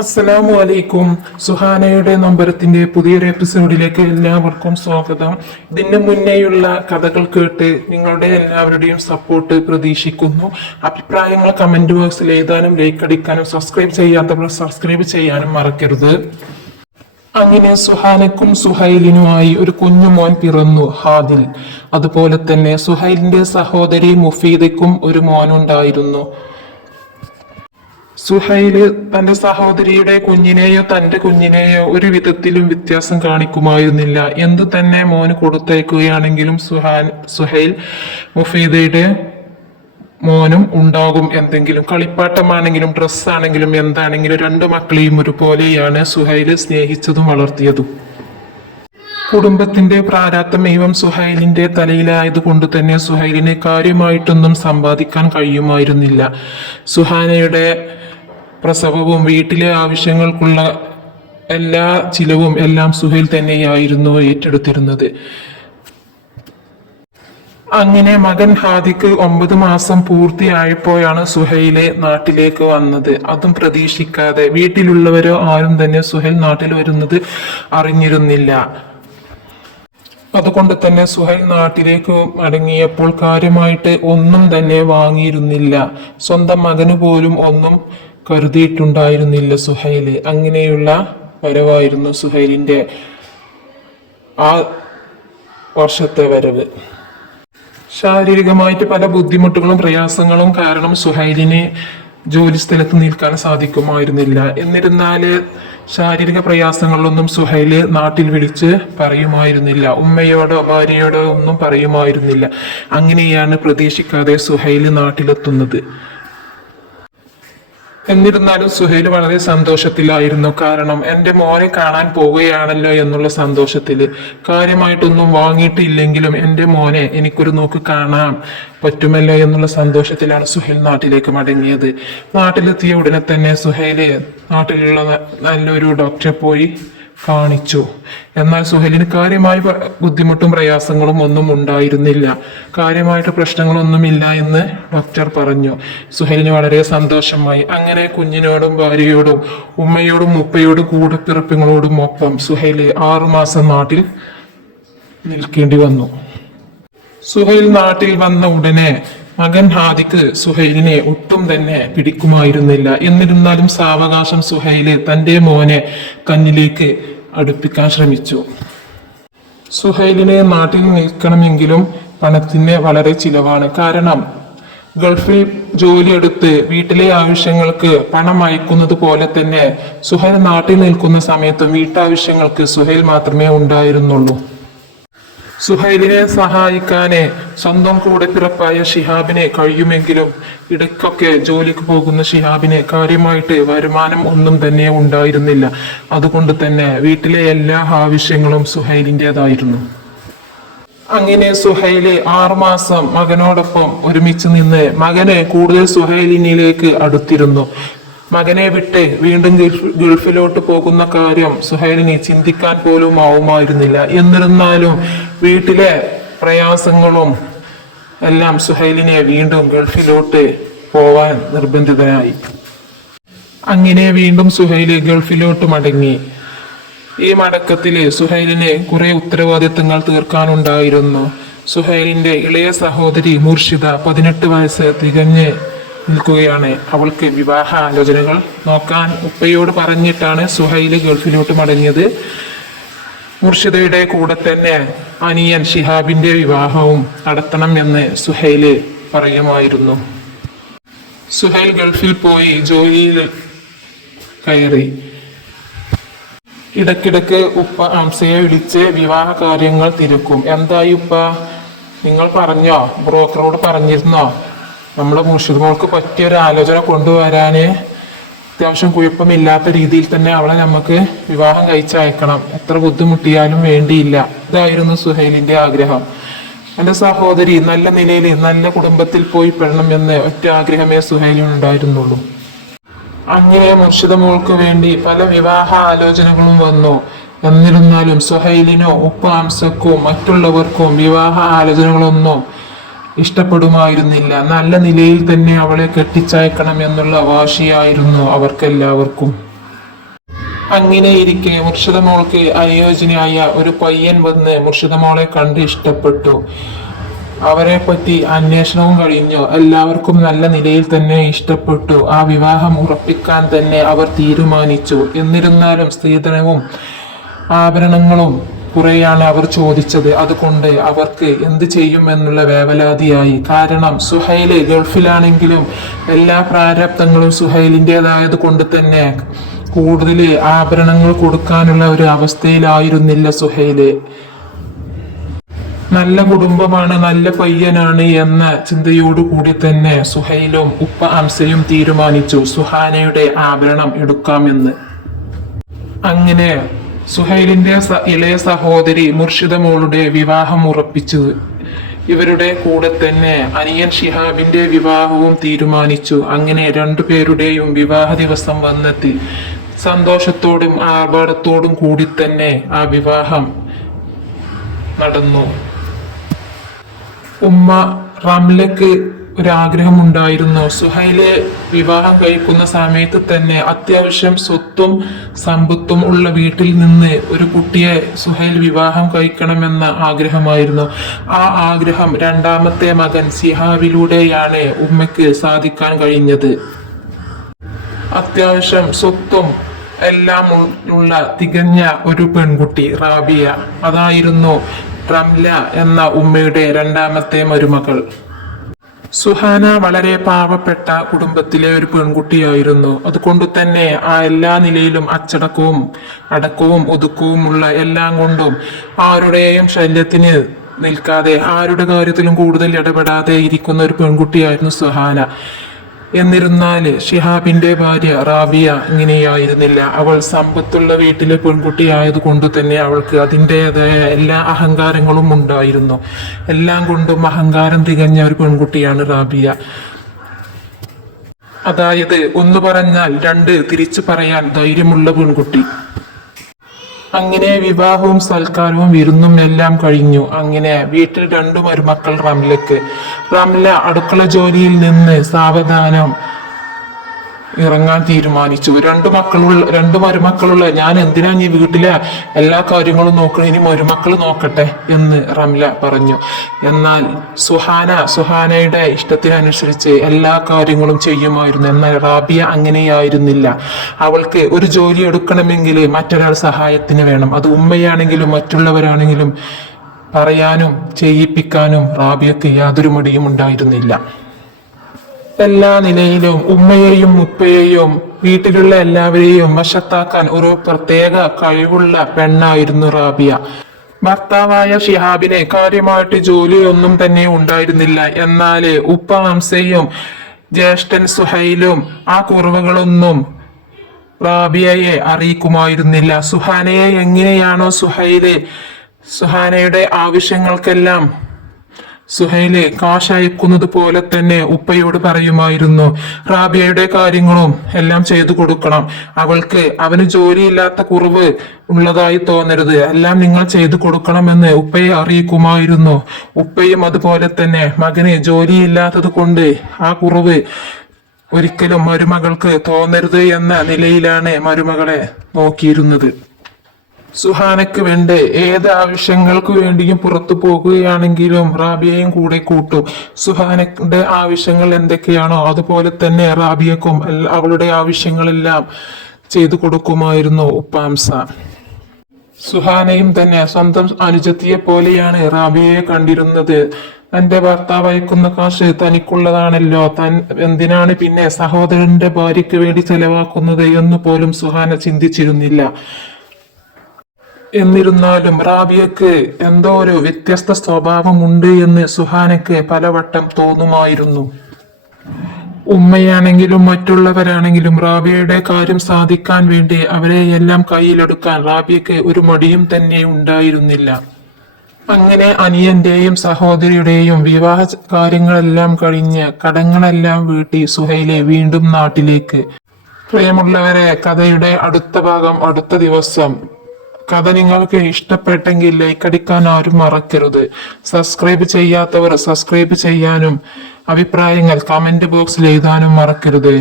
അസ്സലാമു അലൈക്കും. സുഹാനയുടെ നൊമ്പരത്തിന്റെ പുതിയൊരു എപ്പിസോഡിലേക്ക് എല്ലാവർക്കും സ്വാഗതം. ഇതിന് മുന്നേയുള്ള കഥകൾ കേട്ട് നിങ്ങളുടെ എല്ലാവരുടെയും സപ്പോർട്ട് പ്രതീക്ഷിക്കുന്നു. അഭിപ്രായങ്ങൾ കമന്റ് ബോക്സിൽ എഴുതാനും ലൈക്ക് അടിക്കാനും സബ്സ്ക്രൈബ് ചെയ്യാത്തവർ സബ്സ്ക്രൈബ് ചെയ്യാനും മറക്കരുത്. അങ്ങനെ സുഹാനക്കും സുഹൈലിനുമായി ഒരു കുഞ്ഞുമോൻ പിറന്നു ഹാദിൽ. അതുപോലെ തന്നെ സുഹൈലിന്റെ സഹോദരി മുഫീദയ്ക്കും ഒരു മോനുണ്ടായിരുന്നു. സുഹൈൽ തന്റെ സഹോദരിയുടെ കുഞ്ഞിനെയോ തന്റെ കുഞ്ഞിനെയോ ഒരു വിധത്തിലും വ്യത്യാസം കാണിക്കുമായിരുന്നില്ല. എന്തു തന്നെ മോന് കൊടുത്തയക്കുകയാണെങ്കിലും സുഹാൻ സുഹൈൽ മുഫീദയുടെ മോനും ഉണ്ടാകും എന്തെങ്കിലും. കളിപ്പാട്ടമാണെങ്കിലും ഡ്രസ്സാണെങ്കിലും എന്താണെങ്കിലും രണ്ടു മക്കളെയും ഒരുപോലെയാണ് സുഹൈൽ സ്നേഹിച്ചതും വളർത്തിയതും. കുടുംബത്തിന്റെ പ്രാരാത്തം ഏവം സുഹൈലിന്റെ തലയിലായത് കൊണ്ട് തന്നെ സുഹൈലിനെ കാര്യമായിട്ടൊന്നും സമ്പാദിക്കാൻ കഴിയുമായിരുന്നില്ല. സുഹാനയുടെ പ്രസവവും വീട്ടിലെ ആവശ്യങ്ങൾക്കുള്ള എല്ലാ ചിലവും എല്ലാം സുഹേൽ തന്നെയായിരുന്നു ഏറ്റെടുത്തിരുന്നത്. അങ്ങനെ മകൻ ഹാദിക്ക് ഒമ്പത് മാസം പൂർത്തിയായപ്പോഴാണ് സുഹൈലെ നാട്ടിലേക്ക് വന്നത്. അതും പ്രതീക്ഷിക്കാതെ വീട്ടിലുള്ളവരോ ആരും തന്നെ സുഹൈൽ നാട്ടിൽ വരുന്നത് അറിഞ്ഞിരുന്നില്ല. അതുകൊണ്ട് തന്നെ സുഹൈൽ നാട്ടിലേക്ക് മടങ്ങിയപ്പോൾ കാര്യമായിട്ട് ഒന്നും തന്നെ വാങ്ങിയിരുന്നില്ല. സ്വന്തം മകന് പോലും ഒന്നും കരുതിയിട്ടുണ്ടായിരുന്നില്ല സുഹൈൽ. അങ്ങനെയുള്ള വരവായിരുന്നു സുഹൈലിന്റെ ആ വർഷത്തെ വരവ്. ശാരീരികമായിട്ട് പല ബുദ്ധിമുട്ടുകളും പ്രയാസങ്ങളും കാരണം സുഹൈലിന് ജോലി സ്ഥലത്ത് നിൽക്കാൻ സാധിക്കുമായിരുന്നില്ല. എന്നിരുന്നാൽ ശാരീരിക പ്രയാസങ്ങളിലൊന്നും സുഹൈൽ നാട്ടിൽ വിളിച്ച് പറയുമായിരുന്നില്ല. ഉമ്മയോടോ ഭാര്യയോടോ ഒന്നും പറയുമായിരുന്നില്ല. അങ്ങനെയാണ് പ്രതീക്ഷിക്കാതെ സുഹൈൽ നാട്ടിലെത്തുന്നത്. എന്നിരുന്നാലും സുഹൈൽ വളരെ സന്തോഷത്തിലായിരുന്നു. കാരണം എന്റെ മോനെ കാണാൻ പോവുകയാണല്ലോ എന്നുള്ള സന്തോഷത്തിൽ. കാര്യമായിട്ടൊന്നും വാങ്ങിയിട്ടില്ലെങ്കിലും എന്റെ മോനെ എനിക്കൊരു നോക്ക് കാണാൻ പറ്റുമല്ലോ എന്നുള്ള സന്തോഷത്തിലാണ് സുഹേൽ നാട്ടിലേക്ക് മടങ്ങിയത്. നാട്ടിലെത്തിയ ഉടനെ തന്നെ സുഹേൽ നാട്ടിലുള്ള നല്ലൊരു ഡോക്ടറെ പോയി കാണിച്ചു. എന്നാൽ സുഹലിന് കാര്യമായി ബുദ്ധിമുട്ടും പ്രയാസങ്ങളും ഒന്നും ഉണ്ടായിരുന്നില്ല. കാര്യമായിട്ട് പ്രശ്നങ്ങളൊന്നുമില്ല എന്ന് ഡോക്ടർ പറഞ്ഞു. സുഹലിന് വളരെ സന്തോഷമായി. അങ്ങനെ കുഞ്ഞിനോടും ഭാര്യയോടും ഉമ്മയോടും ഉപ്പയോടും കൂടപ്പിറപ്പുകളോടും ഒപ്പം സുഹൈൽ ആറുമാസം നാട്ടിൽ നിൽക്കേണ്ടി വന്നു. സുഹൈൽ നാട്ടിൽ വന്ന ഉടനെ മകൻ ഹാദിക്ക് സുഹൈലിനെ ഒട്ടും തന്നെ പിടിക്കുമായിരുന്നില്ല. എന്നിരുന്നാലും സാവകാശം സുഹൈൽ തന്റെ മോനെ കന്നിലേക്ക് അടുപ്പിക്കാൻ ശ്രമിച്ചു. സുഹൈലിനെ നാട്ടിൽ നിൽക്കണമെങ്കിലും പണത്തിന് വളരെ ചിലവാണ്. കാരണം ഗൾഫിൽ ജോലിയെടുത്ത് വീട്ടിലെ ആവശ്യങ്ങൾക്ക് പണം അയക്കുന്നത് പോലെ തന്നെ സുഹൈൽ നാട്ടിൽ നിൽക്കുന്ന സമയത്ത് വീട്ടാവശ്യങ്ങൾക്ക് സുഹൈൽ മാത്രമേ ഉണ്ടായിരുന്നുള്ളൂ. സുഹൈലിനെ സഹായിക്കാനേ സ്വന്തം കൂടെ പിറപ്പായ ഷിഹാബിനെ കഴിയുമെങ്കിലും ഇടയ്ക്കൊക്കെ ജോലിക്ക് പോകുന്ന ഷിഹാബിനെ കാര്യമായിട്ട് വരുമാനം ഒന്നും തന്നെ ഉണ്ടായിരുന്നില്ല. അതുകൊണ്ട് തന്നെ വീട്ടിലെ എല്ലാ ആവശ്യങ്ങളും സുഹൈലിന്റെതായിരുന്നു. അങ്ങനെ സുഹൈലി ആറുമാസം മകനോടൊപ്പം ഒരുമിച്ച് നിന്ന് മകനെ കൂടുതൽ സുഹൈലിനിലേക്ക് അടുത്തിരുന്നു. മകനെ വിട്ട് വീണ്ടും ഗൾഫിലോട്ട് പോകുന്ന കാര്യം സുഹൈലിനി ചിന്തിക്കാൻ പോലും ആവുമായിരുന്നില്ല. എന്നിരുന്നാലും വീട്ടിലെ പ്രയാസങ്ങളും എല്ലാം സുഹൈലിനെ വീണ്ടും ഗൾഫിലോട്ട് പോവാൻ നിർബന്ധിതയായി അങ്ങനെ വീണ്ടും സുഹൈൽ ഗൾഫിലോട്ട് മടങ്ങി. ഈ മടക്കത്തിൽ സുഹൈലിന് കുറെ ഉത്തരവാദിത്തങ്ങൾ തീർക്കാനുണ്ടായിരുന്നു. സുഹൈലിന്റെ ഇളയ സഹോദരി മുർഷിദ പതിനെട്ട് വയസ്സ് തികഞ്ഞ് നിൽക്കുകയാണ്. അവൾക്ക് വിവാഹ ആലോചനകൾ നോക്കാൻ ഉപ്പയോട് പറഞ്ഞിട്ടാണ് സുഹൈൽ ഗൾഫിലോട്ട് മടങ്ങിയത്. മുർഷിദയുടെ കൂടെ തന്നെ അനിയൻ ഷിഹാബിന്റെ വിവാഹവും നടത്തണം എന്ന് സുഹൈൽ പറയുമായിരുന്നു. സുഹൈൽ ഗൾഫിൽ പോയി ജോലിയിൽ കയറി. ഇടക്കിടക്ക് ഉപ്പ അംസയെ വിളിച്ച് വിവാഹ കാര്യങ്ങൾ തിരുക്കും. എന്തായി ഉപ്പ? നിങ്ങൾ പറഞ്ഞോ? ബ്രോക്കറോട് പറഞ്ഞിരുന്നോ? നമ്മളെ മുർഷിദ് മോൾക്ക് പറ്റിയ ഒരു ആലോചന കൊണ്ടുവരാനേ അത്യാവശ്യം കുഴപ്പമില്ലാത്ത രീതിയിൽ തന്നെ അവളെ നമുക്ക് വിവാഹം കഴിച്ചയക്കണം. എത്ര ബുദ്ധിമുട്ടിയാലും വേണ്ടിയില്ല. ഇതായിരുന്നു സുഹൈലിന്റെ ആഗ്രഹം. എന്റെ സഹോദരി നല്ല നിലയിൽ നല്ല കുടുംബത്തിൽ പോയി പെടണം എന്ന് ഒറ്റ ആഗ്രഹമേ സുഹൈലിനുണ്ടായിരുന്നുള്ളൂ അങ്ങനെ മുർഷിദ മോൾക്ക് വേണ്ടി പല വിവാഹ ആലോചനകളും വന്നു. എന്നിരുന്നാലും സുഹൈലിനോ ഉപ്പാംസക്കോ മറ്റുള്ളവർക്കും വിവാഹ ആലോചനകളൊന്നും ഇഷ്ടപ്പെടുമായിരുന്നില്ല. നല്ല നിലയിൽ തന്നെ അവളെ കെട്ടിച്ചയക്കണം എന്നുള്ള വാശിയായിരുന്നു അവർക്കെല്ലാവർക്കും. അങ്ങനെ ഇരിക്കെ മുർഷിദ മോൾക്ക് അനുയോജ്യനായ ഒരു പയ്യൻ വന്ന് മുർഷിദ മോളെ കണ്ട് ഇഷ്ടപ്പെട്ടു. അവരെ പറ്റി അന്വേഷണവും കഴിഞ്ഞു. എല്ലാവർക്കും നല്ല നിലയിൽ തന്നെ ഇഷ്ടപ്പെട്ടു. ആ വിവാഹം ഉറപ്പിക്കാൻ തന്നെ അവർ തീരുമാനിച്ചു. എന്നിരുന്നാലും സ്ത്രീധനവും ആഭരണങ്ങളും കുറെയാണ് അവർ ചോദിച്ചത് അതുകൊണ്ട് അവർക്ക് എന്ത് ചെയ്യുമെന്നുള്ള വേവലാതിയായി. കാരണം സുഹൈൽ ഗൾഫിലാണെങ്കിലും എല്ലാ പ്രാരാബ്ദങ്ങളും സുഹൈലിന്റെതായത് കൊണ്ട് തന്നെ കൂടുതൽ ആഭരണങ്ങൾ കൊടുക്കാനുള്ള ഒരു അവസ്ഥയിലായിരുന്നില്ല സുഹൈൽ. നല്ല കുടുംബമാണ് നല്ല പയ്യനാണ് എന്ന ചിന്തയോടുകൂടി തന്നെ സുഹൈലും ഉപ്പ അംസയും തീരുമാനിച്ചു സുഹാനയുടെ ആഭരണം എടുക്കാമെന്ന്. അങ്ങനെ സുഹൈലിന്റെ സ- ഇളയ സഹോദരി മുർഷിദ മോളുടെ വിവാഹം ഉറപ്പിച്ചത്. ഇവരുടെ കൂടെ തന്നെ അനിയൻ ഷിഹാബിന്റെ വിവാഹവും തീരുമാനിച്ചു. അങ്ങനെ രണ്ടു പേരുടെയും വിവാഹ ദിവസം വന്നെത്തി. സന്തോഷത്തോടും ആർഭാടത്തോടും കൂടി തന്നെ ആ വിവാഹം നടന്നു. ഉമ്മ റംലക്ക് ഒരു ഉണ്ടായിരുന്നു സുഹൈലെ വിവാഹം കഴിക്കുന്ന സമയത്ത് തന്നെ അത്യാവശ്യം സ്വത്തും സമ്പത്തും ഉള്ള വീട്ടിൽ നിന്ന് ഒരു കുട്ടിയെ സുഹൈൽ വിവാഹം കഴിക്കണമെന്ന ആഗ്രഹമായിരുന്നു. ആ ആഗ്രഹം രണ്ടാമത്തെ മകൻ സിഹാവിലൂടെയാണ് ഉമ്മയ്ക്ക് സാധിക്കാൻ കഴിഞ്ഞത്. അത്യാവശ്യം സ്വത്തും എല്ലാം ഉള്ള തികഞ്ഞ ഒരു പെൺകുട്ടി റാബിയ. അതായിരുന്നു റംല എന്ന ഉമ്മയുടെ രണ്ടാമത്തെ മരുമകൾ. സുഹാന വളരെ പാവപ്പെട്ട കുടുംബത്തിലെ ഒരു പെൺകുട്ടിയായിരുന്നു. അതുകൊണ്ട് തന്നെ ആ എല്ലാ നിലയിലും അച്ചടക്കവും അടക്കവും ഒതുക്കവും ഉള്ള എല്ലാം കൊണ്ടും ആരുടെയും ശല്യത്തിന് നിൽക്കാതെ ആരുടെ കാര്യത്തിലും കൂടുതൽ ഇടപെടാതെ ഇരിക്കുന്ന ഒരു പെൺകുട്ടിയായിരുന്നു സുഹാന. എന്നിരുന്നാൽ ഷിഹാബിന്റെ ഭാര്യ റാബിയ ഇങ്ങനെയായിരുന്നില്ല. അവൾ സമ്പത്തുള്ള വീട്ടിലെ പെൺകുട്ടി ആയതുകൊണ്ട് തന്നെ അവൾക്ക് അതിന്റെതായ എല്ലാ അഹങ്കാരങ്ങളും ഉണ്ടായിരുന്നു. എല്ലാം കൊണ്ടും അഹങ്കാരം തികഞ്ഞ ഒരു പെൺകുട്ടിയാണ് റാബിയ. അതായത് ഒന്ന് പറഞ്ഞാൽ രണ്ട് തിരിച്ചു പറയാൻ ധൈര്യമുള്ള പെൺകുട്ടി. അങ്ങനെ വിവാഹവും സൽക്കാരവും വിരുന്നും എല്ലാം കഴിഞ്ഞു. അങ്ങനെ വീട്ടിൽ രണ്ടു മരുമക്കൾ റംലക്ക്. റംല അടുക്കള ജോലിയിൽ നിന്ന് സാവധാനം ഇറങ്ങാൻ തീരുമാനിച്ചു. രണ്ടു മക്കളുള്ള രണ്ടു മരുമക്കളുള്ള ഞാൻ എന്തിനാ നീ വീട്ടിലെ എല്ലാ കാര്യങ്ങളും നോക്കണം? ഇനി മരുമക്കൾ നോക്കട്ടെ? എന്ന് റംല പറഞ്ഞു. എന്നാൽ സുഹാന സുഹാനയുടെ ഇഷ്ടത്തിനനുസരിച്ച് എല്ലാ കാര്യങ്ങളും ചെയ്യുമായിരുന്നു. എന്നാൽ റാബിയ അങ്ങനെയായിരുന്നില്ല. അവൾക്ക് ഒരു ജോലി എടുക്കണമെങ്കിൽ മറ്റൊരാൾ സഹായത്തിന് വേണം. അത് ഉമ്മയാണെങ്കിലും മറ്റുള്ളവരാണെങ്കിലും പറയാനും ചെയ്യിപ്പിക്കാനും റാബിയക്ക് യാതൊരു മടിയും ഉണ്ടായിരുന്നില്ല. എല്ലാ നിലയിലും ഉമ്മയെയും ഉപ്പയെയും വീട്ടിലുള്ള എല്ലാവരെയും വശത്താക്കാൻ ഒരു പ്രത്യേക കഴിവുള്ള പെണ്ണായിരുന്നു റാബിയ. ഭർത്താവായ ഷിഹാബിനെ കാര്യമായിട്ട് ജോലിയൊന്നും തന്നെ ഉണ്ടായിരുന്നില്ല. എന്നാൽ ഉപ്പ ഹംസയും ജ്യേഷ്ഠൻ സുഹൈലും ആ കുറവുകളൊന്നും റാബിയയെ അറിയിക്കുമായിരുന്നില്ല. സുഹാനയെ എങ്ങനെയാണോ സുഹൈൽ സുഹാനയുടെ ആവശ്യങ്ങൾക്കെല്ലാം സുഹൈൽ കാശയക്കുന്നത് പോലെ തന്നെ ഉപ്പയോട് പറയുമായിരുന്നു റാബിയയുടെ കാര്യങ്ങളും എല്ലാം ചെയ്തു കൊടുക്കണം. അവൾക്ക് അവന് ജോലിയില്ലാത്ത കുറവ് ഉള്ളതായി തോന്നരുത്. എല്ലാം നിങ്ങൾ ചെയ്തു കൊടുക്കണമെന്ന് ഉപ്പയെ അറിയിക്കുമായിരുന്നു. ഉപ്പയും അതുപോലെ തന്നെ മകന് ജോലിയില്ലാത്തത് കൊണ്ട് ആ കുറവ് ഒരിക്കലും മരുമകൾക്ക് തോന്നരുത് എന്ന നിലയിലാണ് മരുമകളെ നോക്കിയിരുന്നത്. സുഹാനക്ക് വേണ്ട? ഏത് ആവശ്യങ്ങൾക്ക് വേണ്ടിയും പുറത്തു പോകുകയാണെങ്കിലും റാബിയയും കൂടെ കൂട്ടും. സുഹാനയുടെ ആവശ്യങ്ങൾ എന്തൊക്കെയാണോ അതുപോലെ തന്നെ റാബിയക്കും അവളുടെ ആവശ്യങ്ങളെല്ലാം ചെയ്തു കൊടുക്കുമായിരുന്നു ഉപ്പാംസ. സുഹാനയും തന്നെ സ്വന്തം അനുജത്തിയെ പോലെയാണ് റാബിയയെ കണ്ടിരുന്നത്. തന്റെ ഭർത്താവ് അയക്കുന്ന കാശ് തനിക്കുള്ളതാണല്ലോ. തൻ എന്തിനാണ് പിന്നെ സഹോദരന്റെ ഭാര്യയ്ക്ക് വേണ്ടി ചെലവാക്കുന്നത് എന്ന് പോലും സുഹാന ചിന്തിച്ചിരുന്നില്ല. എന്നിരുന്നാലും റാബിയക്ക് എന്തോ ഒരു വ്യത്യസ്ത സ്വഭാവമുണ്ട് എന്ന് സുഹാനക്ക് പലവട്ടം തോന്നുമായിരുന്നു. ഉമ്മയാണെങ്കിലും മറ്റുള്ളവരാണെങ്കിലും റാബിയയുടെ കാര്യം സാധിക്കാൻ വേണ്ടി അവരെ എല്ലാം കയ്യിലെടുക്കാൻ റാബിയക്ക് ഒരു മടിയും തന്നെ ഉണ്ടായിരുന്നില്ല. അങ്ങനെ അനിയന്റെയും സഹോദരിയുടെയും വിവാഹ കാര്യങ്ങളെല്ലാം കഴിഞ്ഞ് കടങ്ങളെല്ലാം വീട്ടി സുഹൈലെ വീണ്ടും നാട്ടിലേക്ക്. പ്രിയമുള്ളവരെ കഥയുടെ അടുത്ത ഭാഗം അടുത്ത ദിവസം കഥ നിങ്ങൾക്ക് ഇഷ്ടപ്പെട്ടെങ്കിൽ ലൈക്ക് അടിക്കാൻ ആരും മറക്കരുത്. സബ്സ്ക്രൈബ് ചെയ്യാത്തവർ സബ്സ്ക്രൈബ് ചെയ്യാനും അഭിപ്രായങ്ങൾ കമന്റ് ബോക്സിൽ എഴുതാനും മറക്കരുത്.